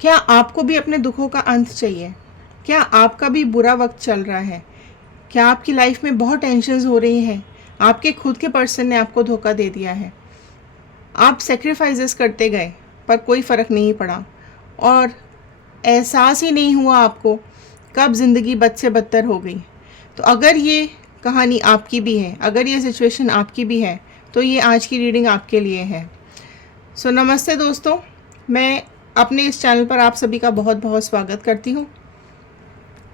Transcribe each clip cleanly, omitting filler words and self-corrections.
क्या आपको भी अपने दुखों का अंत चाहिए? क्या आपका भी बुरा वक्त चल रहा है? क्या आपकी लाइफ में बहुत टेंशन्स हो रही हैं? आपके खुद के पर्सन ने आपको धोखा दे दिया है। आप सेक्रीफाइसेस करते गए पर कोई फ़र्क नहीं पड़ा और एहसास ही नहीं हुआ आपको कब ज़िंदगी बद से बदतर हो गई। तो अगर ये कहानी आपकी भी है, अगर ये सिचुएशन आपकी भी है, तो ये आज की रीडिंग आपके लिए है। सो नमस्ते दोस्तों, मैं अपने इस चैनल पर आप सभी का बहुत बहुत स्वागत करती हूँ।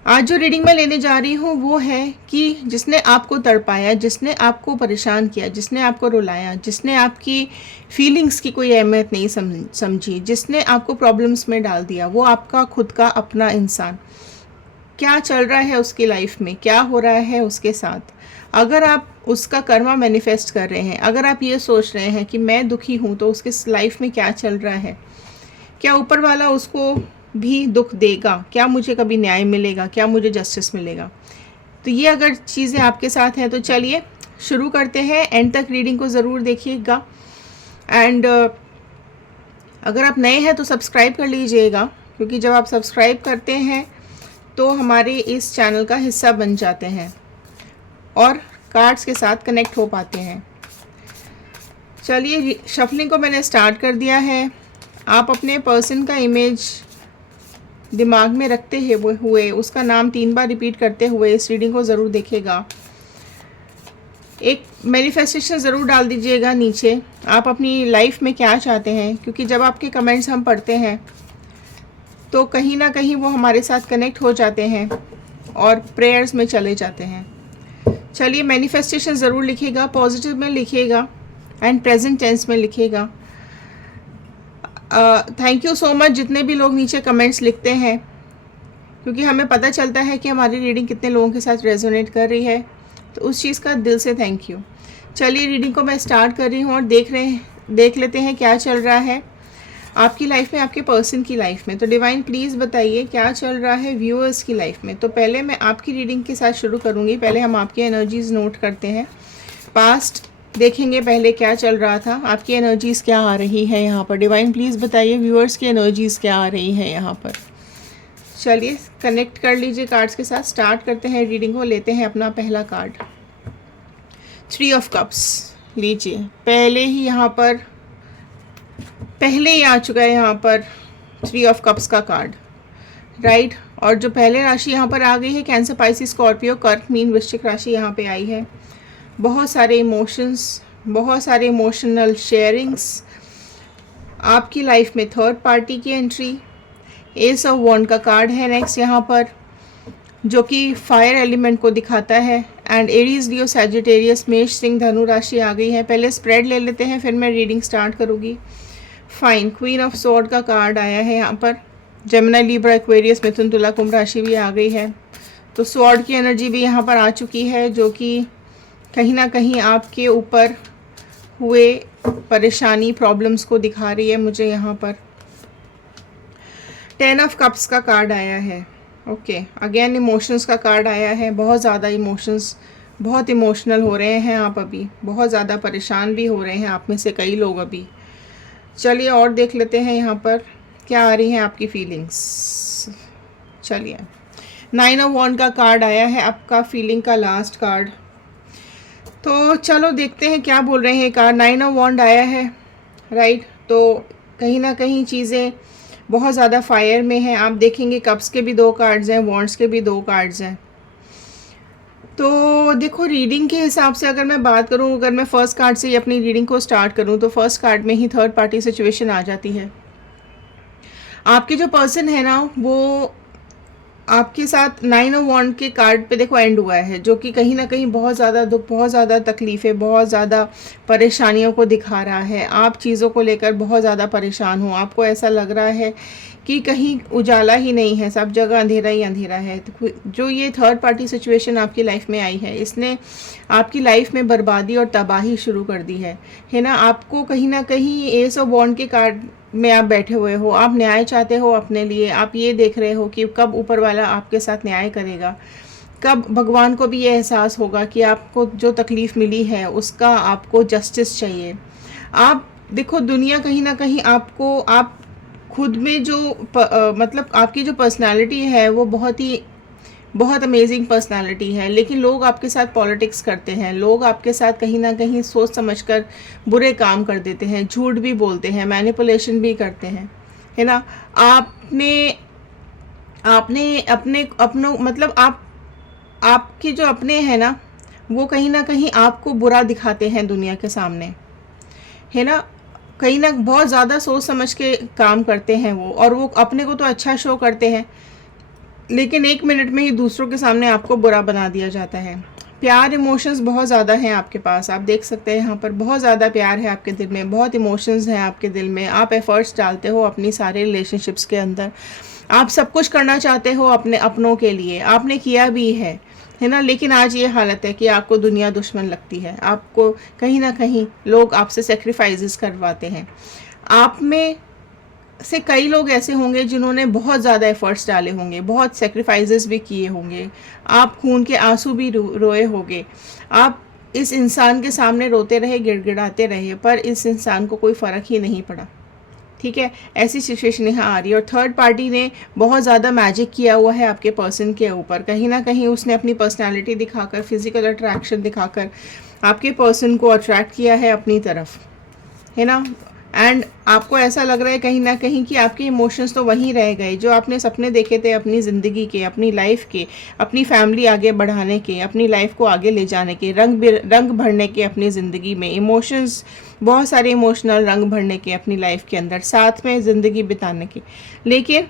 आज जो रीडिंग मैं लेने जा रही हूँ वो है कि जिसने आपको तड़पाया, जिसने आपको परेशान किया, जिसने आपको रुलाया, जिसने आपकी फीलिंग्स की कोई अहमियत नहीं समझी, जिसने आपको प्रॉब्लम्स में डाल दिया, वो आपका खुद का अपना इंसान। क्या चल रहा है उसकी लाइफ में, क्या हो रहा है उसके साथ? अगर आप उसका कर्मा मैनिफेस्ट कर रहे हैं, अगर आप ये सोच रहे हैं कि मैं दुखी हूँ तो उसके लाइफ में क्या चल रहा है, क्या ऊपर वाला उसको भी दुख देगा, क्या मुझे कभी न्याय मिलेगा, क्या मुझे जस्टिस मिलेगा, तो ये अगर चीज़ें आपके साथ हैं तो चलिए शुरू करते हैं। एंड तक रीडिंग को ज़रूर देखिएगा। एंड अगर आप नए हैं तो सब्सक्राइब कर लीजिएगा, क्योंकि जब आप सब्सक्राइब करते हैं तो हमारे इस चैनल का हिस्सा बन जाते हैं और कार्ड्स के साथ कनेक्ट हो पाते हैं। चलिए, शफलिंग को मैंने स्टार्ट कर दिया है। आप अपने पर्सन का इमेज दिमाग में रखते हुए उसका नाम 3 बार रिपीट करते हुए इस रीडिंग को ज़रूर देखेगा। एक मैनिफेस्टेशन ज़रूर डाल दीजिएगा नीचे, आप अपनी लाइफ में क्या चाहते हैं, क्योंकि जब आपके कमेंट्स हम पढ़ते हैं तो कहीं ना कहीं वो हमारे साथ कनेक्ट हो जाते हैं और प्रेयर्स में चले जाते हैं। चलिए, मैनिफेस्टेशन ज़रूर लिखिएगा, पॉजिटिव में लिखिएगा एंड प्रेजेंट टेंस में लिखिएगा। थैंक यू सो मच जितने भी लोग नीचे कमेंट्स लिखते हैं, क्योंकि हमें पता चलता है कि हमारी रीडिंग कितने लोगों के साथ रेजोनेट कर रही है, तो उस चीज़ का दिल से थैंक यू। चलिए, रीडिंग को मैं स्टार्ट कर रही हूँ और देख लेते हैं क्या चल रहा है आपकी लाइफ में, आपके पर्सन की लाइफ में। तो डिवाइन प्लीज़ बताइए क्या चल रहा है व्यूअर्स की लाइफ में। तो पहले मैं आपकी रीडिंग के साथ शुरू करूँगी। पहले हम आपकी एनर्जीज़ नोट करते हैं, पास्ट देखेंगे पहले क्या चल रहा था, आपकी एनर्जीज़ क्या आ रही है यहाँ पर। डिवाइन प्लीज़ बताइए व्यूअर्स की एनर्जीज़ क्या आ रही है यहाँ पर। चलिए, कनेक्ट कर लीजिए कार्ड्स के साथ। स्टार्ट करते हैं रीडिंग को। लेते हैं अपना पहला कार्ड, 3 ऑफ कप्स लीजिए। पहले ही आ चुका है यहाँ पर 3 ऑफ कप्स का कार्ड, राइट। और जो पहले राशि यहाँ पर आ गई है कैंसर, पाइसिस, स्कॉर्पियो, कर्क, मीन, वृश्चिक राशि यहाँ पे आई है। बहुत सारे इमोशंस, बहुत सारे इमोशनल शेयरिंग्स, आपकी लाइफ में थर्ड पार्टी की एंट्री। एस ऑफ वॉन्ड का कार्ड है नेक्स्ट यहाँ पर, जो कि फायर एलिमेंट को दिखाता है। एंड एरीज, लियो, सैजिटेरियस, मेष, सिंह, धनु राशि आ गई है। पहले स्प्रेड ले लेते हैं, फिर मैं रीडिंग स्टार्ट करूँगी। फाइन, क्वीन ऑफ स्वॉर्ड का कार्ड आया है यहाँ पर। जेमिनी, लिब्रा, एक्वेरियस, मिथुन, तुला, कुंभ राशि भी आ गई है। तो स्वॉर्ड की एनर्जी भी यहाँ पर आ चुकी है, जो कि कहीं ना कहीं आपके ऊपर हुए परेशानी, प्रॉब्लम्स को दिखा रही है मुझे यहाँ पर। 10 ऑफ कप्स का कार्ड आया है। ओके, अगेन इमोशंस का कार्ड आया है। बहुत ज़्यादा इमोशंस, बहुत इमोशनल हो रहे हैं आप अभी, बहुत ज़्यादा परेशान भी हो रहे हैं आप में से कई लोग अभी। चलिए और देख लेते हैं यहाँ पर क्या आ रही हैं आपकी फीलिंग्स। चलिए, 9 ऑफ वॉन्ड का कार्ड आया है, आपका फीलिंग का लास्ट कार्ड। तो चलो देखते हैं क्या बोल रहे हैं कार्ड। 9 ऑफ वॉन्ड आया है, राइट। तो कहीं ना कहीं चीज़ें बहुत ज़्यादा फायर में हैं। आप देखेंगे कप्स के भी 2 कार्ड्स हैं, वॉन्ड्स के भी 2 कार्ड्स हैं। तो देखो, रीडिंग के हिसाब से अगर मैं बात करूं, अगर मैं फर्स्ट कार्ड से ही अपनी रीडिंग को स्टार्ट करूं, तो फर्स्ट कार्ड में ही थर्ड पार्टी सिचुएशन आ जाती है। आपके जो पर्सन है ना, वो आपके साथ 9 ऑफ वॉन्ड के कार्ड पे देखो एंड हुआ है, जो कि कहीं ना कहीं बहुत ज़्यादा दुख, बहुत ज़्यादा तकलीफ़ें, बहुत ज़्यादा परेशानियों को दिखा रहा है। आप चीज़ों को लेकर बहुत ज़्यादा परेशान हो, आपको ऐसा लग रहा है कि कहीं उजाला ही नहीं है, सब जगह अंधेरा ही अंधेरा है। तो जो ये थर्ड पार्टी सिचुएशन आपकी लाइफ में आई है, इसने आपकी लाइफ में बर्बादी और तबाही शुरू कर दी है ना। आपको कहीं ना कहीं एस ऑफ वॉन्ड के कार्ड में आप बैठे हुए हो, आप न्याय चाहते हो अपने लिए। आप ये देख रहे हो कि कब ऊपर वाला आपके साथ न्याय करेगा, कब भगवान को भी ये एहसास होगा कि आपको जो तकलीफ़ मिली है उसका आपको जस्टिस चाहिए। आप देखो, दुनिया कहीं ना कहीं आपको खुद में जो मतलब आपकी जो पर्सनालिटी है वो बहुत अमेजिंग पर्सनालिटी है, लेकिन लोग आपके साथ पॉलिटिक्स करते हैं, लोग आपके साथ कहीं ना कहीं सोच समझकर बुरे काम कर देते हैं, झूठ भी बोलते हैं, मैनिपुलेशन भी करते हैं, है ना। आपने आपने अपने अपनों मतलब आपके जो अपने हैं ना, वो कहीं ना कहीं आपको बुरा दिखाते हैं दुनिया के सामने, है ना। कहीं ना बहुत ज़्यादा सोच समझ के काम करते हैं वो, और वो अपने को तो अच्छा शो करते हैं, लेकिन 1 मिनट में ही दूसरों के सामने आपको बुरा बना दिया जाता है। प्यार इमोशंस बहुत ज़्यादा हैं आपके पास, आप देख सकते हैं यहाँ पर बहुत ज़्यादा प्यार है आपके दिल में, बहुत इमोशंस हैं आपके दिल में, आप एफर्ट्स डालते हो अपनी सारे रिलेशनशिप्स के अंदर, आप सब कुछ करना चाहते हो अपने अपनों के लिए, आपने किया भी है ना। लेकिन आज ये हालत है कि आपको दुनिया दुश्मन लगती है, आपको कहीं ना कहीं लोग आपसे सेक्रीफाइसेस करवाते हैं। आप में से कई लोग ऐसे होंगे जिन्होंने बहुत ज़्यादा एफर्ट्स डाले होंगे, बहुत सेक्रीफाइसेस भी किए होंगे, आप खून के आंसू भी रोए होंगे, आप इस इंसान के सामने रोते रहे, गिड़गिड़ाते रहे, पर इस इंसान को कोई फ़र्क ही नहीं पड़ा, ठीक है। ऐसी सिचुएशन यहाँ आ रही है, और थर्ड पार्टी ने बहुत ज़्यादा मैजिक किया हुआ है आपके पर्सन के ऊपर, कहीं ना कहीं उसने अपनी पर्सनैलिटी दिखाकर, फिजिकल अट्रैक्शन दिखाकर आपके पर्सन को अट्रैक्ट किया है अपनी तरफ, है ना। एंड आपको ऐसा लग रहा है कहीं ना कहीं कि आपके इमोशंस तो वहीं रह गए, जो आपने सपने देखे थे अपनी ज़िंदगी के, अपनी लाइफ के, अपनी फैमिली आगे बढ़ाने के, अपनी लाइफ को आगे ले जाने के, रंग भरने के अपनी ज़िंदगी में, इमोशंस, बहुत सारे इमोशनल रंग भरने के अपनी लाइफ के अंदर, साथ में ज़िंदगी बिताने के, लेकिन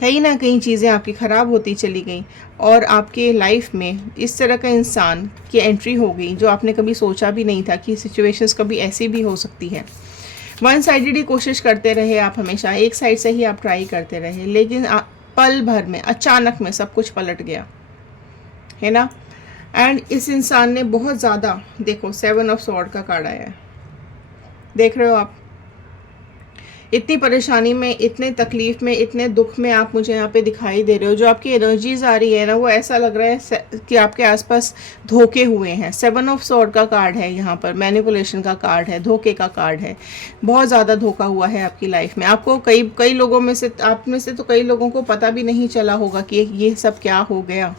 कहीं ना कहीं चीज़ें आपकी ख़राब होती चली गई, और आपके लाइफ में इस तरह का इंसान की एंट्री हो गई जो आपने कभी सोचा भी नहीं था कि सिचुएशंस कभी ऐसी भी हो सकती है। वन साइडेड ही कोशिश करते रहे आप, हमेशा एक साइड से ही आप ट्राई करते रहे, लेकिन पल भर में अचानक में सब कुछ पलट गया, है ना। एंड इस इंसान ने बहुत ज़्यादा, देखो 7 ऑफ स्वॉर्ड का कार्ड आया है, देख रहे हो आप, इतनी परेशानी में, इतने तकलीफ में, इतने दुख में आप मुझे यहाँ पे दिखाई दे रहे हो। जो आपकी एनर्जीज आ रही है ना, वो ऐसा लग रहा है कि आपके आसपास धोखे हुए हैं। 7 ऑफ स्वॉर्ड का कार्ड है यहाँ पर, मैनिपुलेशन का कार्ड है, धोखे का कार्ड है, बहुत ज़्यादा धोखा हुआ है आपकी लाइफ में। आपको कई लोगों में से, आप में से तो कई लोगों को पता भी नहीं चला होगा कि ये सब क्या हो गया,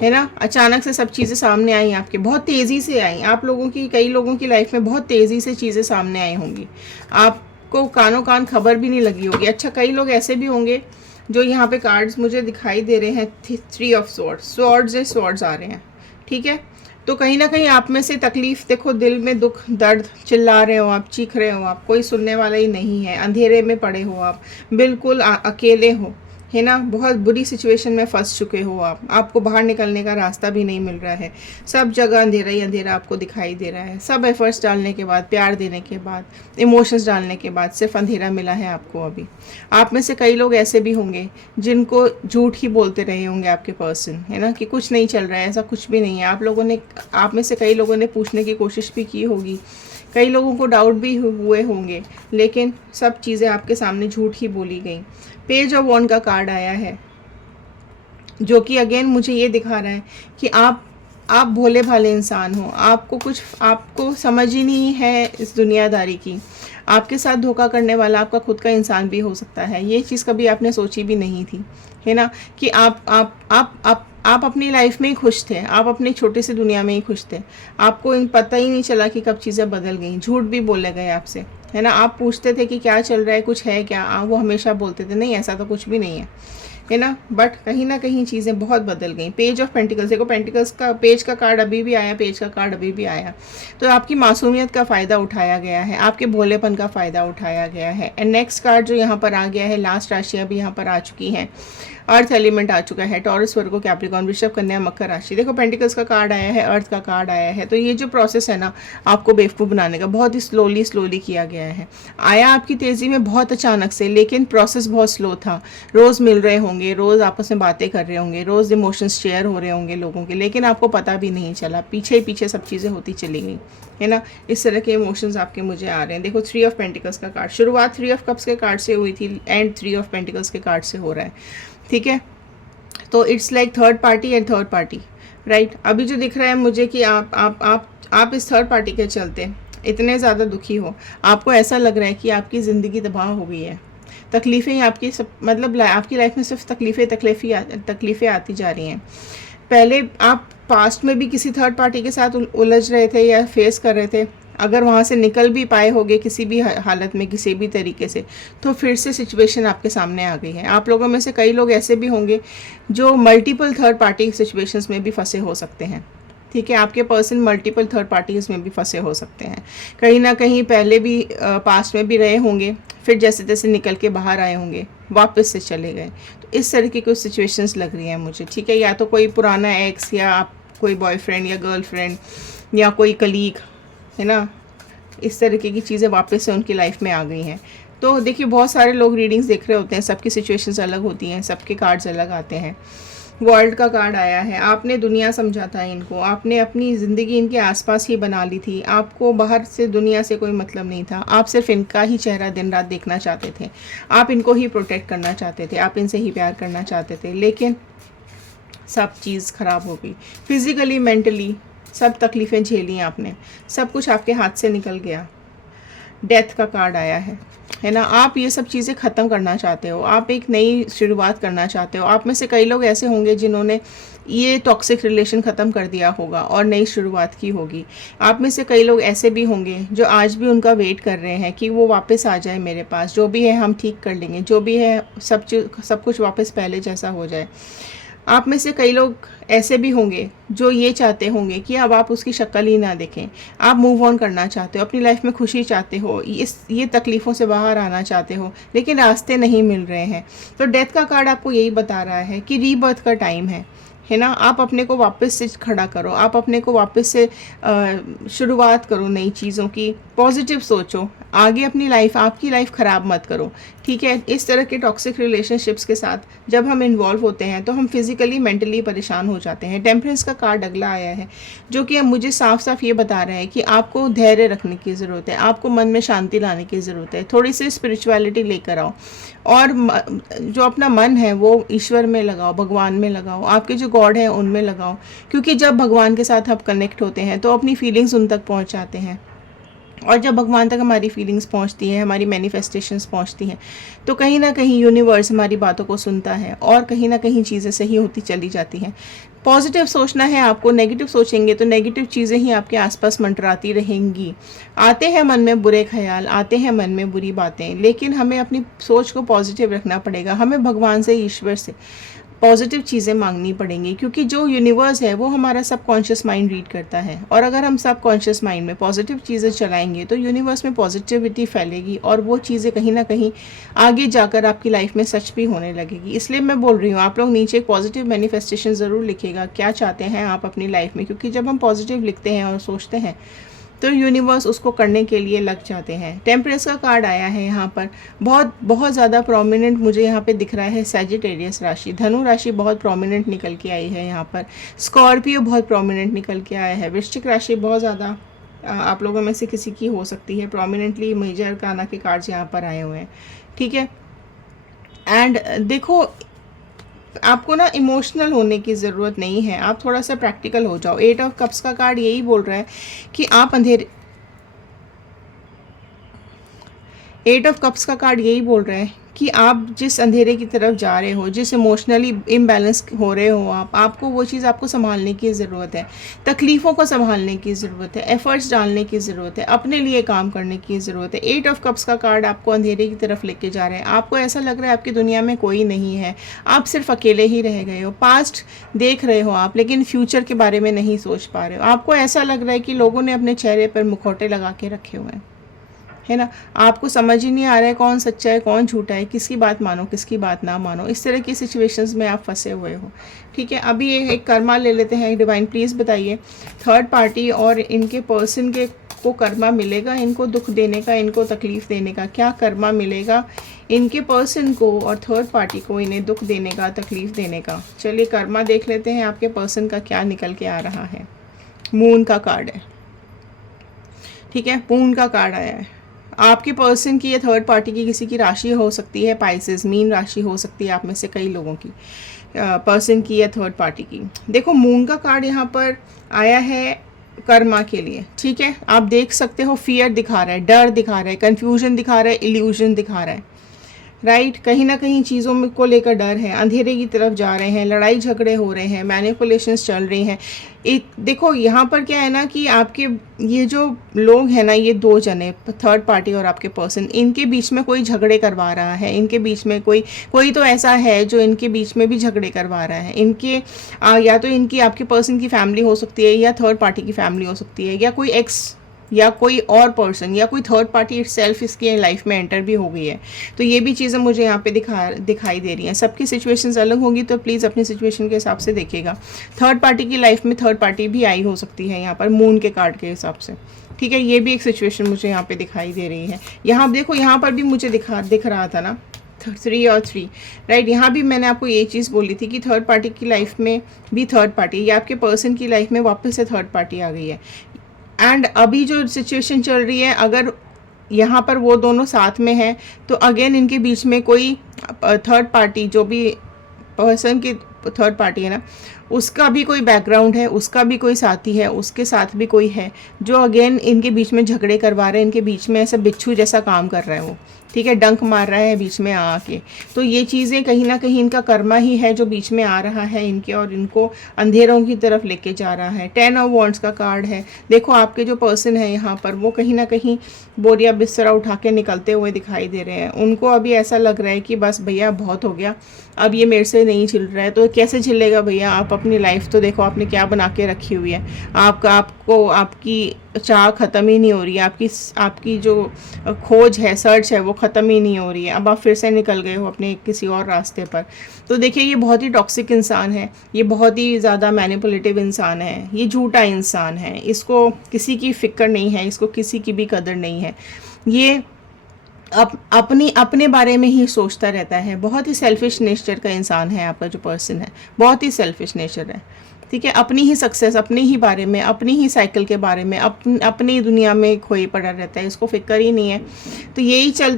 है ना। अचानक से सब चीज़ें सामने आई आपके, बहुत तेज़ी से आई, आप लोगों की, कई लोगों की लाइफ में बहुत तेज़ी से चीज़ें सामने आई होंगी, आपको कानों कान खबर भी नहीं लगी होगी। अच्छा, कई लोग ऐसे भी होंगे जो यहाँ पे कार्ड्स मुझे दिखाई दे रहे हैं, 3 ऑफ स्वॉर्ड्स आ रहे हैं, ठीक है। तो कहीं ना कहीं आप में से तकलीफ, देखो दिल में दुख, दर्द, चिल्ला रहे हो आप, चीख रहे हो आप, कोई सुनने वाला ही नहीं है, अंधेरे में पड़े हो आप, बिल्कुल अकेले हो, है ना। बहुत बुरी सिचुएशन में फंस चुके हो आप, आपको बाहर निकलने का रास्ता भी नहीं मिल रहा है, सब जगह अंधेरा ही अंधेरा आपको दिखाई दे रहा है। सब एफर्ट्स डालने के बाद, प्यार देने के बाद, इमोशंस डालने के बाद सिर्फ अंधेरा मिला है आपको अभी। आप में से कई लोग ऐसे भी होंगे जिनको झूठ ही बोलते रहे होंगे आपके पर्सन, है ना, कि कुछ नहीं चल रहा है, ऐसा कुछ भी नहीं है। आप में से कई लोगों ने पूछने की कोशिश भी की होगी, कई लोगों को डाउट भी हुए होंगे, लेकिन सब चीज़ें आपके सामने झूठ ही बोली गई। पेज ऑफ वॉन्ड का कार्ड आया है, जो कि अगेन मुझे ये दिखा रहा है कि आप भोले भाले इंसान हो, आपको समझ ही नहीं है इस दुनियादारी की। आपके साथ धोखा करने वाला आपका खुद का इंसान भी हो सकता है, ये चीज़ कभी आपने सोची भी नहीं थी, है ना, कि आप अपनी लाइफ में ही खुश थे, आप अपनी छोटी सी दुनिया में ही खुश थे, आपको पता ही नहीं चला कि कब चीज़ें बदल गई। झूठ भी बोले गए आपसे, है ना। आप पूछते थे कि क्या चल रहा है, कुछ है क्या, वो हमेशा बोलते थे नहीं ऐसा तो कुछ भी नहीं है ना। बट कहीं ना कहीं चीज़ें बहुत बदल गई। पेज ऑफ पेंटिकल्स, देखो पेंटिकल्स का पेज का कार्ड अभी भी आया, पेज का कार्ड अभी भी आया। तो आपकी मासूमियत का फ़ायदा उठाया गया है, आपके भोलेपन का फ़ायदा उठाया गया है। एंड नेक्स्ट कार्ड जो यहाँ पर आ गया है, लास्ट राशि अभी यहाँ पर आ चुकी है, अर्थ एलिमेंट आ चुका है, टॉरस, वर्गो, कैप्रिकॉर्न, वृषभ, कन्या, मकर राशि। देखो पेंटिकल्स का कार्ड आया है, अर्थ का कार्ड आया है। तो ये जो प्रोसेस है ना आपको बेवकूफ़ बनाने का, बहुत ही स्लोली किया गया है। आया आपकी तेज़ी में बहुत अचानक से, लेकिन प्रोसेस बहुत स्लो था। रोज़ मिल रहे होंगे, रोज़ आपस में बातें कर रहे होंगे, रोज़ इमोशंस शेयर हो रहे होंगे लोगों के, लेकिन आपको पता भी नहीं चला, पीछे ही पीछे सब चीज़ें होती चली गई, है ना। इस तरह के इमोशंस आपके मुझे आ रहे हैं। देखो 3 ऑफ पेंटिकल्स का कार्ड, शुरुआत 3 ऑफ कप्स के कार्ड से हुई थी, एंड 3 ऑफ पेंटिकल्स के कार्ड से हो रहा है, ठीक है। तो it's like third party and party, right. अभी जो दिख रहा है मुझे कि आप इस थर्ड पार्टी के चलते इतने ज़्यादा दुखी हो, आपको ऐसा लग रहा है कि आपकी ज़िंदगी तबाह हो गई है, तकलीफ़ें ही आपकी सब, मतलब आपकी लाइफ में सिर्फ तकलीफ़ें आती जा रही हैं। पहले आप पास्ट में भी किसी थर्ड पार्टी के साथ उलझ रहे थे या फेस कर रहे थे, अगर वहाँ से निकल भी पाए होगे किसी भी हालत में, किसी भी तरीके से, तो फिर से सिचुएशन आपके सामने आ गई है। आप लोगों में से कई लोग ऐसे भी होंगे जो मल्टीपल थर्ड पार्टी सिचुएशंस में भी फंसे हो सकते हैं। ठीक है, आपके पर्सन मल्टीपल थर्ड पार्टीज़ में भी फंसे हो सकते हैं, कहीं ना कहीं पहले भी पास्ट में भी रहे होंगे, फिर जैसे तैसे निकल के बाहर आए होंगे, वापस से चले गए। तो इस तरह की कुछ सिचुएशंस लग रही हैं मुझे। ठीक है, या तो कोई पुराना एक्स, या आप कोई बॉयफ्रेंड या गर्लफ्रेंड या कोई कलीग, है ना, इस तरीके की चीज़ें वापस से उनकी लाइफ में आ गई हैं। तो देखिए, बहुत सारे लोग रीडिंग्स देख रहे होते हैं, सबकी सिचुएशंस अलग होती हैं, सबके कार्ड्स अलग आते हैं। वर्ल्ड का कार्ड आया है, आपने दुनिया समझा था इनको, आपने अपनी ज़िंदगी इनके आसपास ही बना ली थी, आपको बाहर से दुनिया से कोई मतलब नहीं था, आप सिर्फ इनका ही चेहरा दिन रात देखना चाहते थे, आप इनको ही प्रोटेक्ट करना चाहते थे, आप इनसे ही प्यार करना चाहते थे, लेकिन सब चीज़ ख़राब हो गई। फिज़िकली, मेंटली सब तकलीफ़ें झेली आपने, सब कुछ आपके हाथ से निकल गया। डेथ का कार्ड आया है ना। आप ये सब चीज़ें ख़त्म करना चाहते हो, आप एक नई शुरुआत करना चाहते हो। आप में से कई लोग ऐसे होंगे जिन्होंने ये टॉक्सिक रिलेशन ख़त्म कर दिया होगा और नई शुरुआत की होगी। आप में से कई लोग ऐसे भी होंगे जो आज भी उनका वेट कर रहे हैं कि वो वापस आ जाए मेरे पास, जो भी है हम ठीक कर लेंगे, जो भी है सब कुछ वापस पहले जैसा हो जाए। आप में से कई लोग ऐसे भी होंगे जो ये चाहते होंगे कि अब आप उसकी शक्ल ही ना देखें, आप मूव ऑन करना चाहते हो, अपनी लाइफ में खुशी चाहते हो, ये तकलीफ़ों से बाहर आना चाहते हो, लेकिन रास्ते नहीं मिल रहे हैं। तो डेथ का कार्ड आपको यही बता रहा है कि रीबर्थ का टाइम है ना। आप अपने को वापस से खड़ा करो, आप अपने को वापस से शुरुआत करो नई चीज़ों की, पॉजिटिव सोचो, आगे अपनी लाइफ, आपकी लाइफ ख़राब मत करो। ठीक है, इस तरह के टॉक्सिक रिलेशनशिप्स के साथ जब हम इन्वॉल्व होते हैं तो हम फिज़िकली मेंटली परेशान हो जाते हैं। टेम्परेंस का कार्ड अगला आया है, जो कि मुझे साफ साफ ये बता रहे हैं कि आपको धैर्य रखने की ज़रूरत है, आपको मन में शांति लाने की ज़रूरत है, थोड़ी सी स्पिरिचुअलिटी लेकर आओ, और जो अपना मन है वो ईश्वर में लगाओ, भगवान में लगाओ, आपके जो गॉड हैं उनमें लगाओ, क्योंकि जब भगवान के साथ आप कनेक्ट होते हैं तो अपनी फीलिंग्स उन तक पहुंच जाते हैं, और जब भगवान तक हमारी फीलिंग्स पहुंचती हैं, हमारी मैनिफेस्टेशंस पहुंचती हैं, तो कहीं ना कहीं यूनिवर्स हमारी बातों को सुनता है और कहीं ना कहीं चीज़ें सही होती चली जाती हैं। पॉजिटिव सोचना है आपको, नेगेटिव सोचेंगे तो नेगेटिव चीज़ें ही आपके आसपास मंडराती रहेंगी। आते हैं मन में बुरे ख्याल, आते हैं मन में बुरी बातें, लेकिन हमें अपनी सोच को पॉजिटिव रखना पड़ेगा। हमें भगवान से, ईश्वर से पॉजिटिव चीज़ें मांगनी पड़ेंगी, क्योंकि जो यूनिवर्स है वो हमारा सबकॉन्शियस माइंड रीड करता है, और अगर हम सबकॉन्शियस माइंड में पॉजिटिव चीज़ें चलाएंगे तो यूनिवर्स में पॉजिटिविटी फैलेगी, और वो चीज़ें कहीं ना कहीं आगे जाकर आपकी लाइफ में सच भी होने लगेगी। इसलिए मैं बोल रही हूँ, आप लोग नीचे एक पॉजिटिव मैनिफेस्टेशन ज़रूर लिखिएगा, क्या चाहते हैं आप अपनी लाइफ में, क्योंकि जब हम पॉजिटिव लिखते हैं और सोचते हैं तो यूनिवर्स उसको करने के लिए लग जाते हैं। टेम्परेंस का कार्ड आया है यहाँ पर, बहुत ज़्यादा प्रोमिनेंट मुझे यहाँ पे दिख रहा है सैजिटेरियस राशि, धनु राशि बहुत प्रोमिनेंट निकल के आई है यहाँ पर, स्कॉर्पियो बहुत प्रोमिनेंट निकल के आया है, वृश्चिक राशि बहुत ज़्यादा आप लोगों में से किसी की हो सकती है, प्रोमिनेंटली मेजर काना के कार्ड्स यहाँ पर आए हुए हैं। ठीक है, एंड देखो, आपको ना इमोशनल होने की ज़रूरत नहीं है, आप थोड़ा सा प्रैक्टिकल हो जाओ। 8 ऑफ कप्स का कार्ड यही बोल रहा है कि आप अंधेरे 8 ऑफ कप्स का कार्ड यही बोल रहा है कि आप जिस अंधेरे की तरफ जा रहे हो, जिस इमोशनली इम्बैलेंस हो रहे हो आपको वो चीज़ आपको संभालने की ज़रूरत है, तकलीफ़ों को संभालने की ज़रूरत है, एफर्ट्स डालने की ज़रूरत है, अपने लिए काम करने की ज़रूरत है। 8 ऑफ कप्स का कार्ड आपको अंधेरे की तरफ लेके जा रहे हैं, आपको ऐसा लग रहा है आपकी दुनिया में कोई नहीं है, आप सिर्फ अकेले ही रह गए हो, पास्ट देख रहे हो आप लेकिन फ्यूचर के बारे में नहीं सोच पा रहे हो, आपको ऐसा लग रहा है कि लोगों ने अपने चेहरे पर मुखौटे लगा के रखे हुए हैं, है ना। आपको समझ ही नहीं आ रहा है कौन सच्चा है कौन झूठा है, किसकी बात मानो किसकी बात ना मानो, इस तरह की सिचुएशंस में आप फंसे हुए हो। ठीक है, अभी एक कर्मा ले लेते हैं। डिवाइन प्लीज़ बताइए, थर्ड पार्टी और इनके पर्सन के को कर्मा मिलेगा इनको दुख देने का, इनको तकलीफ़ देने का, क्या कर्मा मिलेगा इनके पर्सन को और थर्ड पार्टी को इन्हें दुख देने का, तकलीफ़ देने का। चलिए कर्मा देख लेते हैं आपके पर्सन का क्या निकल के आ रहा है। मून का कार्ड है, ठीक है, मून का कार्ड आया है। आपके पर्सन की या थर्ड पार्टी की किसी की राशि हो सकती है पाइसेस, मीन राशि हो सकती है आप में से कई लोगों की, पर्सन की या थर्ड पार्टी की। देखो मून का कार्ड यहाँ पर आया है कर्मा के लिए, ठीक है। आप देख सकते हो फियर दिखा रहा है, डर दिखा रहा है, कंफ्यूजन दिखा रहा है, इल्यूजन दिखा रहा है, राइट। कहीं ना कहीं चीज़ों में को लेकर डर है, अंधेरे की तरफ जा रहे हैं, लड़ाई झगड़े हो रहे हैं, मैनिपुलेशंस चल रही हैं। एक देखो यहाँ पर क्या है ना कि आपके ये जो लोग हैं ना, ये दो जने, थर्ड पार्टी और आपके पर्सन, इनके बीच में कोई झगड़े करवा रहा है, इनके बीच में कोई कोई तो ऐसा है जो इनके बीच में भी झगड़े करवा रहा है। इनके या तो इनकी आपके पर्सन की फैमिली हो सकती है, या थर्ड पार्टी की फैमिली हो सकती है, या कोई एक्स या कोई और पर्सन या कोई थर्ड पार्टी सेल्फ इसकी लाइफ में एंटर भी हो गई है। तो ये भी चीज़ें मुझे यहाँ पे दिखाई दे रही हैं। सबकी सिचुएशंस अलग होंगी, तो प्लीज़ अपनी सिचुएशन के हिसाब से देखिएगा। थर्ड पार्टी की लाइफ में थर्ड पार्टी भी आई हो सकती है यहाँ पर मून के कार्ड के हिसाब से, ठीक है। ये भी एक सिचुएशन मुझे यहाँ पे दिखाई दे रही है। यहाँ देखो, यहाँ पर भी मुझे दिख रहा था ना 3 और 3, राइट। यहाँ भी मैंने आपको ये चीज़ बोली थी कि थर्ड पार्टी की लाइफ में भी थर्ड पार्टी, या आपके पर्सन की लाइफ में वापस से थर्ड पार्टी आ गई है। एंड अभी जो सिचुएशन चल रही है, अगर यहाँ पर वो दोनों साथ में हैं तो अगेन इनके बीच में कोई थर्ड पार्टी, जो भी पर्सन की थर्ड पार्टी है ना, उसका भी कोई बैकग्राउंड है, उसका भी कोई साथी है, उसके साथ भी कोई है जो अगेन इनके बीच में झगड़े करवा रहे हैं, इनके बीच में ऐसा बिच्छू जैसा काम कर रहा है वो, ठीक है, डंक मार रहा है बीच में आके। तो ये चीज़ें कहीं ना कहीं इनका कर्मा ही है जो बीच में आ रहा है इनके, और इनको अंधेरों की तरफ लेके जा रहा है। 10 ऑफ वॉन्ड्स का कार्ड है। देखो आपके जो पर्सन है यहाँ पर, वो कहीं ना कहीं बोरिया बिस्तरा उठा के निकलते हुए दिखाई दे रहे हैं। उनको अभी ऐसा लग रहा है कि बस भैया बहुत हो गया, अब ये मेरे से नहीं झिल रहा है। तो कैसे झिलेगा भैया? आप अपनी लाइफ तो देखो आपने क्या बना के रखी हुई है। आपकी चाह ख़त्म ही नहीं हो रही है, आपकी जो खोज है, सर्च है, वो ख़त्म ही नहीं हो रही है। अब आप फिर से निकल गए हो अपने किसी और रास्ते पर। तो देखिए ये बहुत ही टॉक्सिक इंसान है, ये बहुत ही ज़्यादा मैनिपुलेटिव इंसान है, ये झूठा इंसान है, इसको किसी की फ़िक्र नहीं है, इसको किसी की भी कदर नहीं है। ये अपने बारे में ही सोचता रहता है। बहुत ही सेल्फिश नेचर का इंसान है आपका जो पर्सन है, बहुत ही सेल्फिश नेचर है, ठीक है। अपनी ही सक्सेस, अपने ही बारे में, अपनी ही साइकिल के बारे में, अपनी दुनिया में खोई पड़ा रहता है, इसको फिक्र ही नहीं है। तो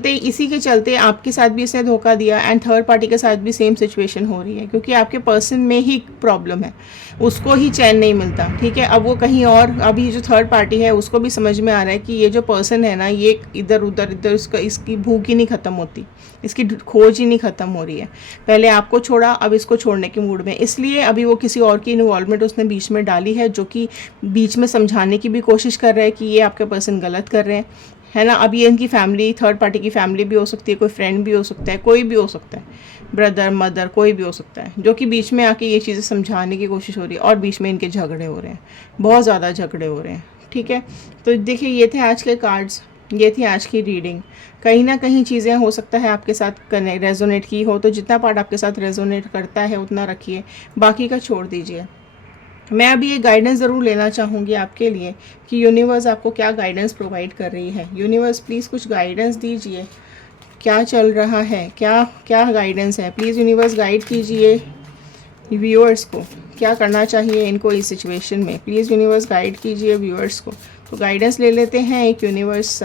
इसी के चलते आपके साथ भी इसने धोखा दिया, एंड थर्ड पार्टी के साथ भी सेम सिचुएशन हो रही है, क्योंकि आपके पर्सन में ही प्रॉब्लम है, उसको ही चैन नहीं मिलता, ठीक है। अब वो कहीं और, अभी जो थर्ड पार्टी है उसको भी समझ में आ रहा है कि ये जो पर्सन है ना, ये इधर उधर इसकी भूख ही नहीं ख़त्म होती, इसकी खोज ही नहीं ख़त्म हो रही है। पहले आपको छोड़ा, अब इसको छोड़ने के मूड में, इसलिए अभी वो किसी और की इन्वॉल्वमेंट उसने बीच में डाली है, जो कि बीच में समझाने की भी कोशिश कर रहा है कि ये आपके पर्सन गलत कर रहे हैं, है ना। अब ये इनकी फैमिली, थर्ड पार्टी की फैमिली भी हो सकती है, कोई फ्रेंड भी हो सकता है, कोई भी हो सकता है, ब्रदर मदर कोई भी हो सकता है, जो कि बीच में आके ये चीज़ें समझाने की कोशिश हो रही है, और बीच में इनके झगड़े हो रहे हैं, बहुत ज़्यादा झगड़े हो रहे हैं, ठीक है। तो देखिए ये थे आज के कार्ड्स, ये थी आज की रीडिंग। कहीं ना कहीं चीज़ें हो सकता है आपके साथ रेजोनेट की हो, तो जितना पार्ट आपके साथ रेजोनेट करता है उतना रखिए, बाकी का छोड़ दीजिए। मैं अभी ये गाइडेंस ज़रूर लेना चाहूँगी आपके लिए कि यूनिवर्स आपको क्या गाइडेंस प्रोवाइड कर रही है। यूनिवर्स प्लीज़ कुछ गाइडेंस दीजिए, क्या चल रहा है, क्या गाइडेंस है। प्लीज़ यूनिवर्स गाइड कीजिए व्यूअर्स को, क्या करना चाहिए इनको इस सिचुएशन में। प्लीज़ यूनिवर्स गाइड कीजिए व्यूअर्स को। तो गाइडेंस ले लेते हैं एक यूनिवर्स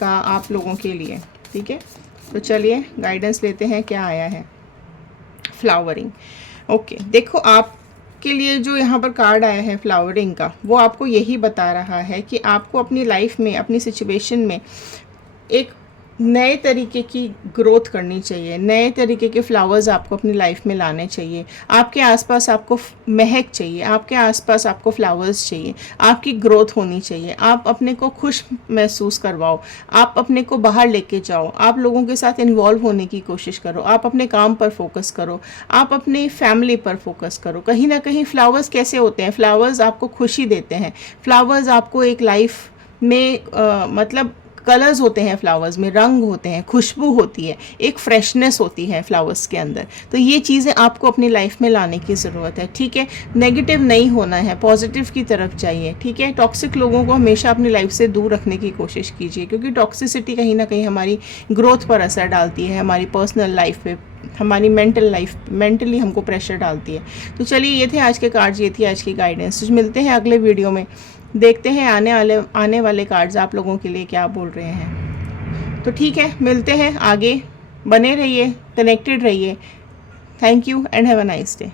का आप लोगों के लिए, ठीक है। तो चलिए गाइडेंस लेते हैं, क्या आया है। Flowering, okay. देखो आपके लिए जो यहाँ पर कार्ड आया है फ्लावरिंग का, वो आपको यही बता रहा है कि आपको अपनी लाइफ में, अपनी सिचुएशन में एक नए तरीके की ग्रोथ करनी चाहिए, नए तरीके के फ्लावर्स आपको अपनी लाइफ में लाने चाहिए। आपके आसपास आपको महक चाहिए, आपके आसपास आपको फ्लावर्स चाहिए, आपकी ग्रोथ होनी चाहिए। आप अपने को खुश महसूस करवाओ, आप अपने को बाहर लेके जाओ, आप लोगों के साथ इन्वॉल्व होने की कोशिश करो, आप अपने काम पर फोकस करो, आप अपनी फैमिली पर फोकस करो। कहीं ना कहीं फ्लावर्स कैसे होते हैं? फ्लावर्स आपको खुशी देते हैं, फ्लावर्स आपको एक लाइफ में मतलब कलर्स होते हैं, फ्लावर्स में रंग होते हैं, खुशबू होती है, एक फ्रेशनेस होती है फ्लावर्स के अंदर। तो ये चीज़ें आपको अपनी लाइफ में लाने की ज़रूरत है, ठीक है। नेगेटिव नहीं होना है, पॉजिटिव की तरफ चाहिए, ठीक है। टॉक्सिक लोगों को हमेशा अपनी लाइफ से दूर रखने की कोशिश कीजिए, क्योंकि टॉक्सिसिटी कहीं ना कहीं हमारी ग्रोथ पर असर डालती है, हमारी पर्सनल लाइफ पे, हमारी मेंटली हमको प्रेशर डालती है। तो चलिए ये थे आज के कार्ड्स, ये थी आज की गाइडेंस। तो मिलते हैं अगले वीडियो में, देखते हैं आने वाले कार्ड्स आप लोगों के लिए क्या बोल रहे हैं। तो ठीक है, मिलते हैं आगे, बने रहिए, कनेक्टेड रहिए। Thank you and have a nice day.